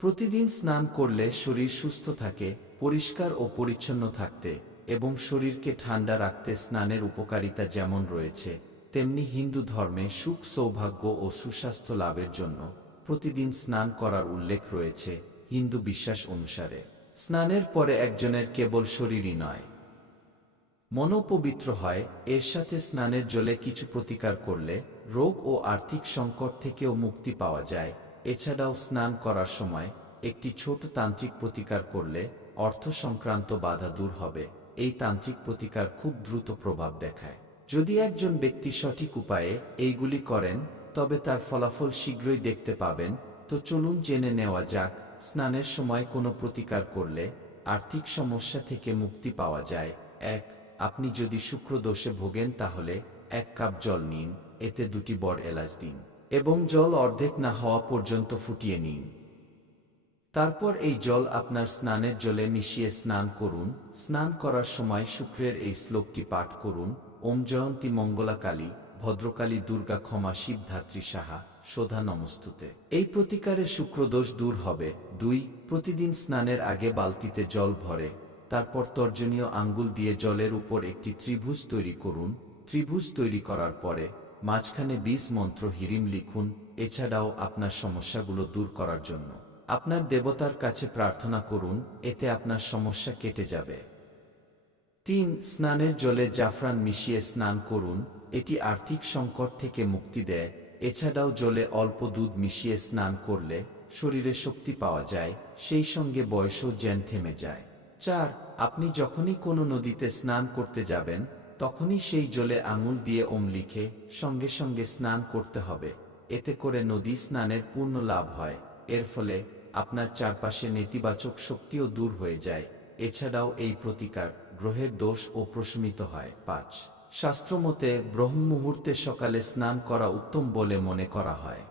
প্রতিদিন স্নান করলে শরীর সুস্থ থাকে, পরিষ্কার ও পরিচ্ছন্ন থাকতে এবং শরীরকে ঠান্ডা রাখতে স্নানের উপকারিতা যেমন রয়েছে, তেমনি হিন্দু ধর্মে সুখ, সৌভাগ্য ও সুস্বাস্থ্য লাভের জন্য প্রতিদিন স্নান করার উল্লেখ রয়েছে। হিন্দু বিশ্বাস অনুসারে স্নানের পরে একজনের কেবল শরীরই নয়, মনও পবিত্র হয়। এর সাথে স্নানের জলে কিছু প্রতিকার করলে রোগ ও আর্থিক সংকট থেকেও মুক্তি পাওয়া যায়। এছাড়াও স্নান করার সময় একটি ছোট তান্ত্রিক প্রতিকার করলে অর্থ সংক্রান্ত বাধা দূর হবে। এই তান্ত্রিক প্রতিকার খুব দ্রুত প্রভাব দেখায়। যদি একজন ব্যক্তি সঠিক উপায়ে এইগুলি করেন, তবে তার ফলাফল শীঘ্রই দেখতে পাবেন। তো চলুন জেনে নেওয়া যাক, স্নানের সময় কোনো প্রতিকার করলে আর্থিক সমস্যা থেকে মুক্তি পাওয়া যায়। ১. আপনি যদি শুক্রদোষে ভোগেন তাহলে 1 কাপ জল নিন, এতে 2টি বড় এলাচ দিন এবং জল অর্ধেক না হওয়া পর্যন্ত ফুটিয়ে নিন। তারপর এই জল আপনার স্নানের জলে মিশিয়ে স্নান করুন। স্নান করার সময় শুক্রের এই শ্লোকটি পাঠ করুন: ওম জয়ন্তী মঙ্গলা কালী, ভদ্রকালী দুর্গা ক্ষমা শিবধাত্রী সাহা, শোধা নমস্তুতে। এই প্রতিকারে শুক্রদোষ দূর হবে। 2. প্রতিদিন স্নানের আগে বালতিতে জল ভরে তারপর তর্জনীয় আঙ্গুল দিয়ে জলের উপর একটি ত্রিভুজ তৈরি করুন। ত্রিভুজ তৈরি করার পরে মাঝখানে বীজ মন্ত্র হিরিম লিখুন। এছাড়াও আপনার সমস্যাগুলো দূর করার জন্য আপনার দেবতার কাছে প্রার্থনা করুন, এতে আপনার সমস্যা কেটে যাবে। 3. স্নানের জলে জাফরান মিশিয়ে স্নান করুন, এটি আর্থিক সংকট থেকে মুক্তি দেয়। এছাড়াও জলে অল্প দুধ মিশিয়ে স্নান করলে শরীরে শক্তি পাওয়া যায়, সেই সঙ্গে বয়সও যেন থেমে যায়। 4. আপনি যখনই কোনো নদীতে স্নান করতে যাবেন, তখনই সেই জলে আঙুল দিয়ে ওম লিখে সঙ্গে সঙ্গে স্নান করতে হবে। এতে করে নদী স্নানের পূর্ণ লাভ হয়। এর ফলে আপনার চারপাশে নেতিবাচক শক্তিও দূর হয়ে যায়। এছাড়াও এই প্রতিকার গ্রহের দোষ ও প্রশমিত হয়। 5. শাস্ত্রমতে ব্রহ্ম মুহূর্তে সকালে স্নান করা উত্তম বলে মনে করা হয়,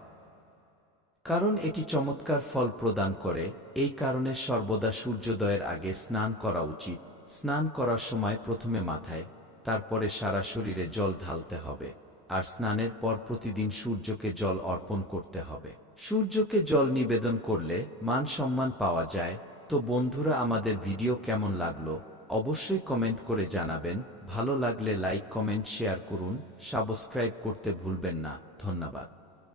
কারণ এটি চমৎকার ফল প্রদান করে। এই কারণে সর্বদা সূর্যোদয়ের আগে স্নান করা উচিত। স্নান করার সময় প্রথমে মাথায়, তারপরে সারা শরীরে জল ঢালতে হবে। আর স্নানের পর প্রতিদিন সূর্যকে জল অর্পণ করতে হবে। সূর্যকে জল নিবেদন করলে মান সম্মান পাওয়া যায়। তো বন্ধুরা, আমাদের ভিডিও কেমন লাগলো অবশ্যই কমেন্ট করে জানাবেন। ভালো লাগলে লাইক, কমেন্ট, শেয়ার করুন। সাবস্ক্রাইব করতে ভুলবেন না। ধন্যবাদ।